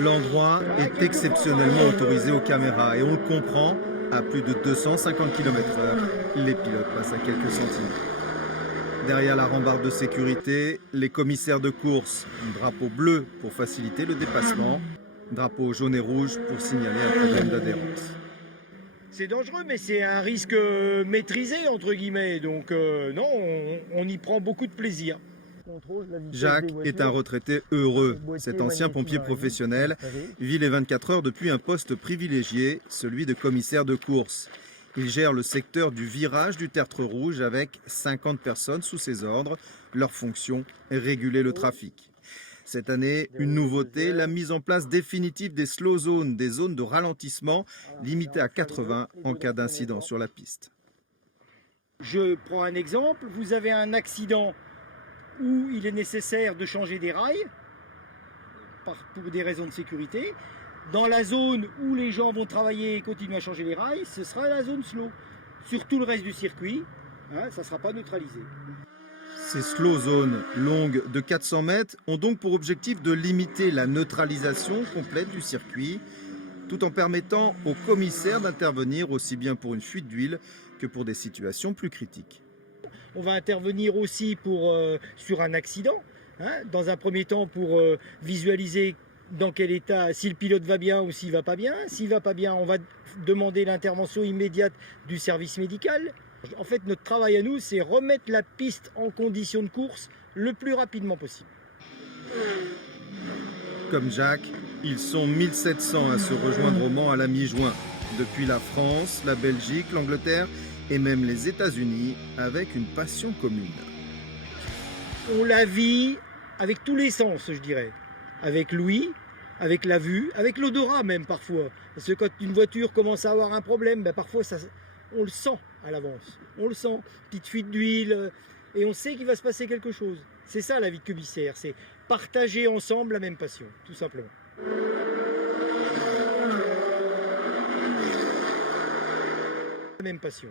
L'endroit est exceptionnellement autorisé aux caméras et on le comprend, à plus de 250 km/h, les pilotes passent à quelques centimètres. Derrière la rambarde de sécurité, les commissaires de course, drapeau bleu pour faciliter le dépassement, drapeau jaune et rouge pour signaler un problème d'adhérence. C'est dangereux, mais c'est un risque maîtrisé, entre guillemets. Donc non, on y prend beaucoup de plaisir. Jacques est un retraité heureux. Cet ancien pompier professionnel vit les 24 heures depuis un poste privilégié, celui de commissaire de course. Il gère le secteur du virage du Tertre Rouge avec 50 personnes sous ses ordres. Leur fonction est réguler le trafic. Cette année, une nouveauté, la mise en place définitive des slow zones, des zones de ralentissement limitées à 80 en cas d'incident sur la piste. Je prends un exemple, vous avez un accident où il est nécessaire de changer des rails pour des raisons de sécurité. Dans la zone où les gens vont travailler et continuer à changer les rails, ce sera la zone slow. Sur tout le reste du circuit, ça ne sera pas neutralisé. Ces slow zones longues de 400 mètres ont donc pour objectif de limiter la neutralisation complète du circuit, tout en permettant aux commissaires d'intervenir aussi bien pour une fuite d'huile que pour des situations plus critiques. On va intervenir aussi sur un accident, dans un premier temps pour visualiser dans quel état, si le pilote va bien ou s'il ne va pas bien. S'il ne va pas bien, on va demander l'intervention immédiate du service médical. En fait, notre travail à nous, c'est remettre la piste en condition de course le plus rapidement possible. Comme Jacques, ils sont 1700 à se rejoindre au Mans à la mi-juin. Depuis la France, la Belgique, l'Angleterre et même les États-Unis, avec une passion commune. On la vit avec tous les sens, je dirais. Avec l'ouïe, avec la vue, avec l'odorat même parfois. Parce que quand une voiture commence à avoir un problème, parfois on le sent à l'avance. On le sent, petite fuite d'huile, et on sait qu'il va se passer quelque chose. C'est ça la vie de commissaire, c'est partager ensemble la même passion, tout simplement. La même passion.